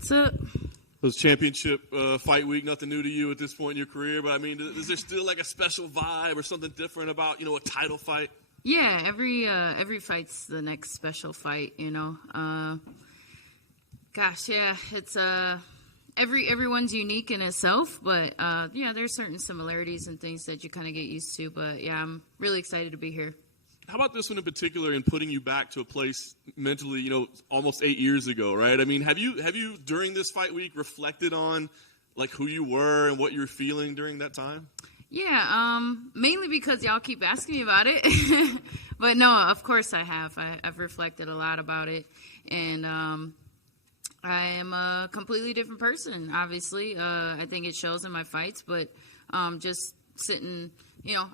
What's up? It was championship fight week, nothing new to you at this point in your career, but I mean, is there still like a special vibe or something different about, a title fight? Yeah, every fight's the next special fight, It's everyone's unique in itself, but there's certain similarities and things that you kind of get used to, but yeah, I'm really excited to be here. How about this one in particular and putting you back to a place mentally, almost 8 years ago, right? I mean, have you during this fight week reflected on like who you were and what you were feeling during that time? Yeah, mainly because y'all keep asking me about it. But no, of course I have. I've reflected a lot about it, and I am a completely different person, obviously. I think it shows in my fights, but just sitting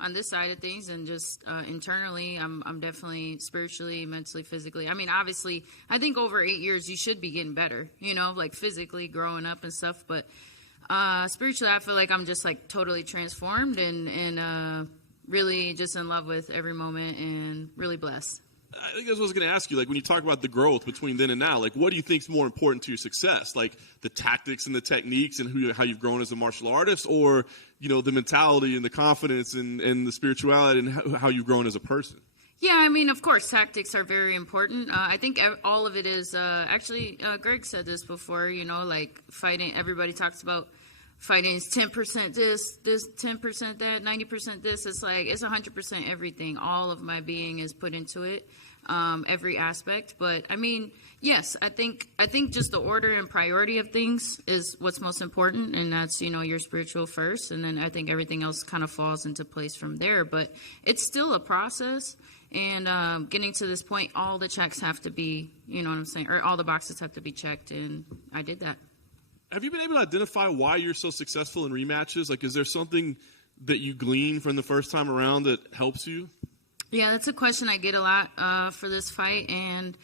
on this side of things and just internally, I'm definitely spiritually, mentally, physically. I mean, obviously, I think over 8 years, you should be getting better, like physically growing up and stuff. But spiritually, I feel like I'm just like totally transformed and really just in love with every moment and really blessed. I think that's what I was going to ask you. Like, when you talk about the growth between then and now, like, what do you think is more important to your success? Like, the tactics and the techniques and how you've grown as a martial artist, or, the mentality and the confidence and the spirituality and how you've grown as a person? Yeah, I mean, of course, tactics are very important. I think all of it is, Greg said this before, like fighting, everybody talks about fighting is 10% this 10% that, 90% this. It's like, it's 100% everything. All of my being is put into it, every aspect. But I mean, yes, I think just the order and priority of things is what's most important. And that's, your spiritual first. And then I think everything else kind of falls into place from there. But it's still a process. And getting to this point, all the checks have to be, you know what I'm saying? Or all the boxes have to be checked. And I did that. Have you been able to identify why you're so successful in rematches? Like, is there something that you glean from the first time around that helps you? Yeah, that's a question I get a lot for this fight, and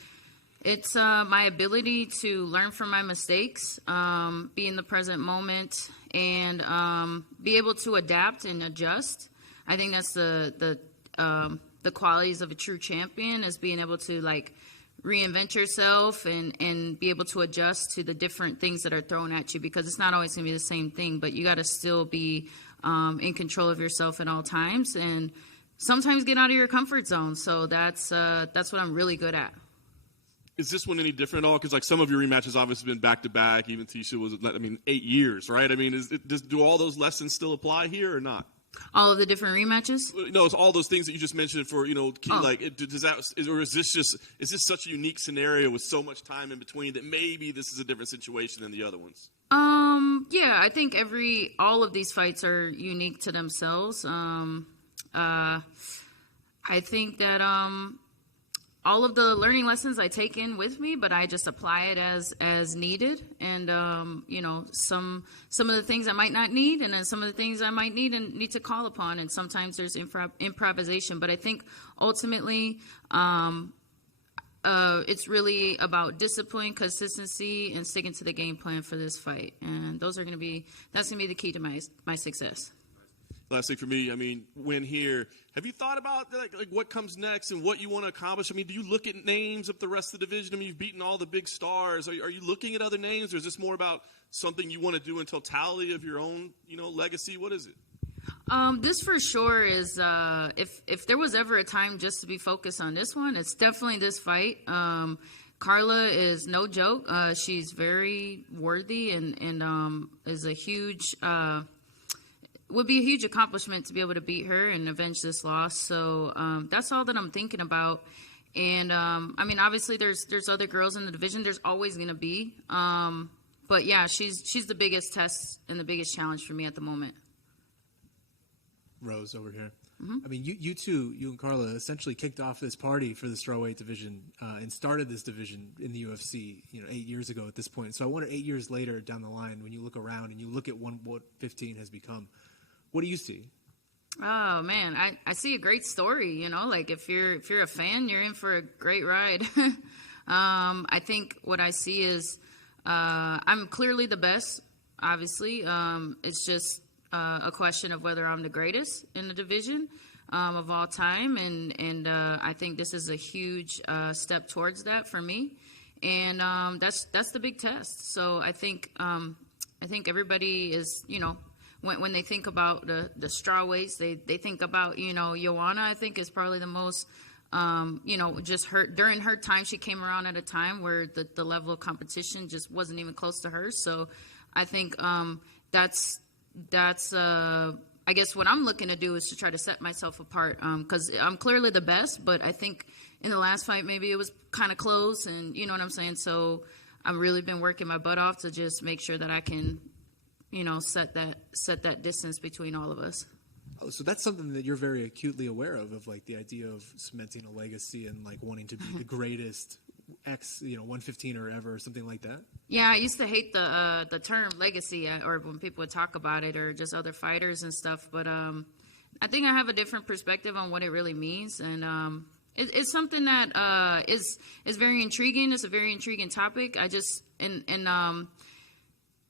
it's my ability to learn from my mistakes, be in the present moment, and be able to adapt and adjust. I think that's the qualities of a true champion, is being able to like reinvent yourself and be able to adjust to the different things that are thrown at you, because it's not always going to be the same thing, but you got to still be in control of yourself at all times and sometimes get out of your comfort zone. So that's what I'm really good at. Is this one any different at all? Because like some of your rematches obviously been back to back. Even Tisha was, 8 years, right? I mean, do all those lessons still apply here or not? All of the different rematches? No, it's all those things that you just mentioned for, is this such a unique scenario with so much time in between that maybe this is a different situation than the other ones? Yeah, I think all of these fights are unique to themselves. I think that, all of the learning lessons I take in with me, but I just apply it as needed. And, some of the things I might not need, and then some of the things I might need and need to call upon. And sometimes there's improvisation. But I think ultimately it's really about discipline, consistency, and sticking to the game plan for this fight. And that's going to be the key to my success. Last thing for me, win here. Have you thought about like what comes next and what you want to accomplish? Do you look at names of the rest of the division? You've beaten all the big stars. Are you looking at other names, or is this more about something you want to do in totality of your own, legacy? What is it? This for sure is, if there was ever a time just to be focused on this one, it's definitely this fight. Carla is no joke. She's very worthy and is a huge, would be a huge accomplishment to be able to beat her and avenge this loss. So that's all that I'm thinking about. And obviously there's other girls in the division. There's always going to be. But yeah, she's the biggest test and the biggest challenge for me at the moment. Rose over here. Mm-hmm. You two, you and Carla, essentially kicked off this party for the strawweight division and started this division in the UFC, 8 years ago at this point. So I wonder, 8 years later down the line, when you look around and you look at what 15 has become, what do you see? Oh man, I see a great story. Like if you're a fan, you're in for a great ride. I think what I see is I'm clearly the best. Obviously, it's just a question of whether I'm the greatest in the division of all time, and I think this is a huge step towards that for me. and that's the big test. So I think everybody is, when they think about the straw weights, they think about, Joanna, I think, is probably the most, just during her time, she came around at a time where the level of competition just wasn't even close to hers. So I think that's I guess what I'm looking to do is to try to set myself apart, because I'm clearly the best, but I think in the last fight maybe it was kind of close, and you know what I'm saying? So I've really been working my butt off to just make sure that I can, set that distance between all of us. Oh, so that's something that you're very acutely aware of like the idea of cementing a legacy and like wanting to be the greatest 115er ever or something like that? Yeah, I used to hate the term legacy, or when people would talk about it, or just other fighters and stuff. But I think I have a different perspective on what it really means, and it's something that is very intriguing. It's a very intriguing topic.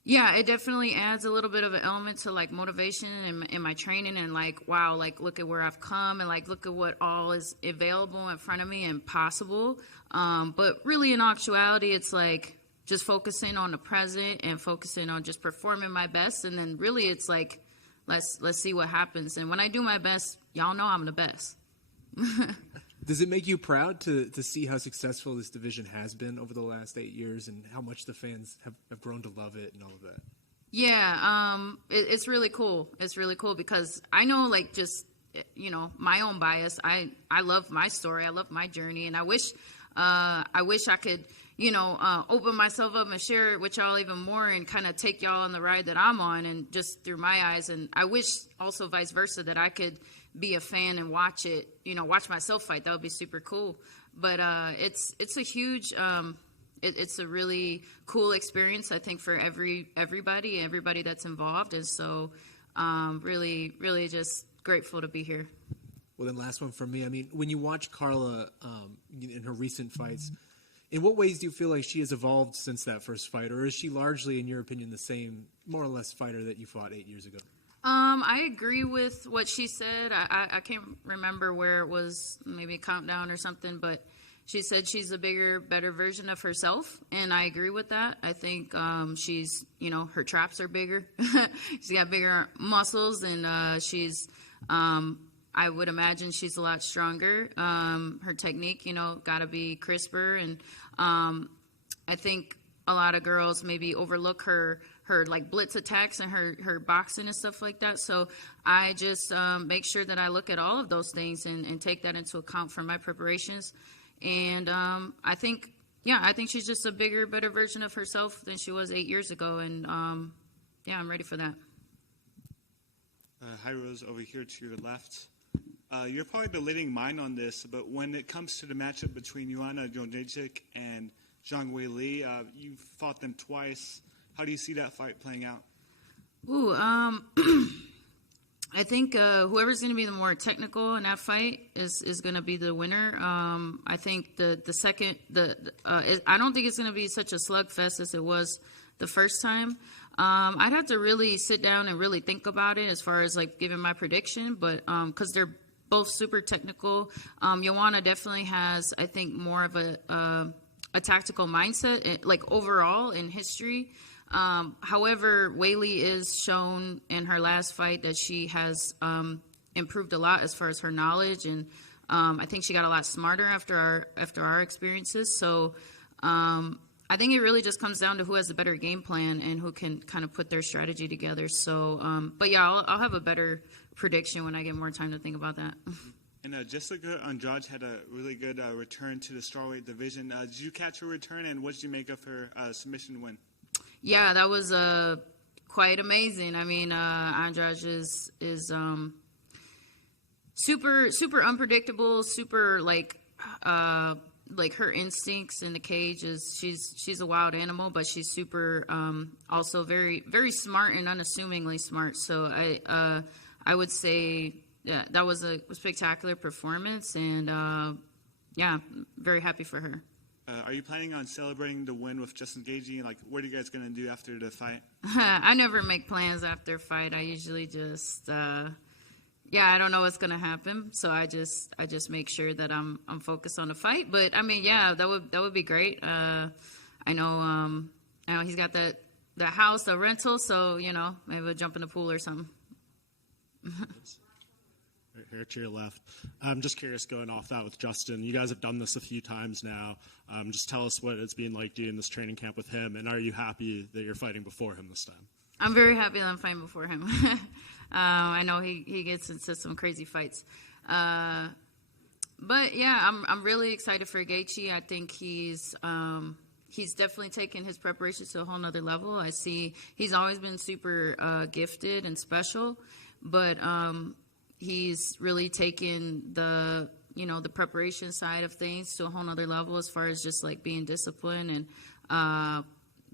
Yeah, it definitely adds a little bit of an element to like motivation in my training, and like, wow, like look at where I've come, and like look at what all is available in front of me and possible. But really, in actuality, it's like just focusing on the present and focusing on just performing my best, and then really, it's like let's see what happens. And when I do my best, y'all know I'm the best. Does it make you proud to see how successful this division has been over the last 8 years and how much the fans have grown to love it and all of that? Yeah, it's really cool. It's really cool because I know, like, just, my own bias. I love my story. I love my journey. And I wish I could, open myself up and share it with y'all even more and kind of take y'all on the ride that I'm on and just through my eyes. And I wish also vice versa that I could be a fan and watch it, watch myself fight. That would be super cool. But it's a huge, it's a really cool experience, I think, for everybody that's involved. And so really, really just grateful to be here. Well, then last one from me. I mean, when you watch Carla in her recent fights, in what ways do you feel like she has evolved since that first fight? Or is she largely, in your opinion, the same, more or less, fighter that you fought 8 years ago? I agree with what she said. I can't remember where it was, maybe a countdown or something, but she said she's a bigger, better version of herself, and I agree with that. I think she's, her traps are bigger. She's got bigger muscles, and she's, I would imagine she's a lot stronger. Her technique, got to be crisper, and I think a lot of girls maybe overlook her like blitz attacks and her boxing and stuff like that. So I just make sure that I look at all of those things and take that into account for my preparations. And I think she's just a bigger, better version of herself than she was 8 years ago. And I'm ready for that. Hi, Rose, over here to your left. You're probably the leading mind on this, but when it comes to the matchup between Joanna Jędrzejczyk and Zhang Weili, you fought them twice. How do you see that fight playing out? Ooh, I think whoever's going to be the more technical in that fight is going to be the winner. I think the second, I don't think it's going to be such a slugfest as it was the first time. I'd have to really sit down and really think about it as far as like giving my prediction, but because they're both super technical. Joanna definitely has, I think, more of a tactical mindset, like overall in history. However, Weili is shown in her last fight that she has improved a lot as far as her knowledge, and I think she got a lot smarter after our experiences. So I think it really just comes down to who has a better game plan and who can kind of put their strategy together. So, but yeah, I'll have a better prediction when I get more time to think about that. And Jessica Andrade had a really good return to the strawweight division. Did you catch her return, and what did you make of her submission win? Yeah, that was quite amazing. I mean, Andrade is super unpredictable, super like her instincts in the cage is she's a wild animal, but she's super also very, very smart and unassumingly smart. So I would say that was a spectacular performance, and very happy for her. Are you planning on celebrating the win with Justin Gaethje? Like, what are you guys going to do after the fight? I never make plans after a fight. I usually just, yeah, I don't know what's gonna happen, so I just make sure that I'm focused on the fight. But I mean, yeah, that would be great. I know he's got that house, the rental, so maybe we'll jump in the pool or something. Right here to your left. I'm just curious, going off that with Justin, you guys have done this a few times now. Just tell us what it's been like doing this training camp with him, and are you happy that you're fighting before him this time? I'm very happy that I'm fighting before him. I know he gets into some crazy fights. But yeah, I'm really excited for Gaethje. I think he's definitely taken his preparation to a whole nother level. I see he's always been super gifted and special, but he's really taken the preparation side of things to a whole nother level as far as just like being disciplined and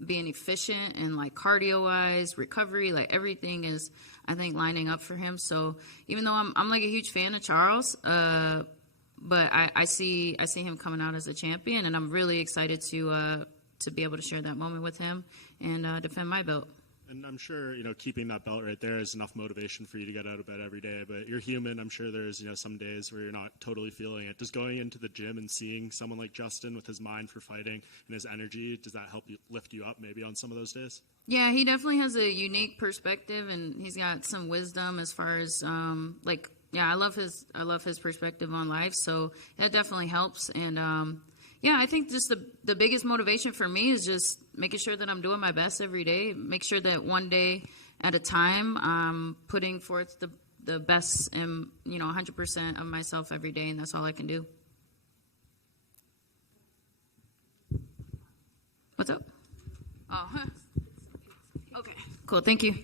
being efficient and like cardio wise, recovery, like everything is, I think, lining up for him. So even though I'm like a huge fan of Charles, but I see him coming out as a champion, and I'm really excited to be able to share that moment with him and defend my belt. And I'm sure, keeping that belt right there is enough motivation for you to get out of bed every day. But you're human. I'm sure there's, some days where you're not totally feeling it. Does going into the gym and seeing someone like Justin with his mind for fighting and his energy, does that help you lift you up maybe on some of those days? Yeah, he definitely has a unique perspective, and he's got some wisdom as far as I love his perspective on life. So that definitely helps. And yeah, I think just the biggest motivation for me is just making sure that I'm doing my best every day. Make sure that one day at a time I'm putting forth the best and 100% of myself every day, and that's all I can do. What's up? Oh, huh. Okay, cool. Thank you.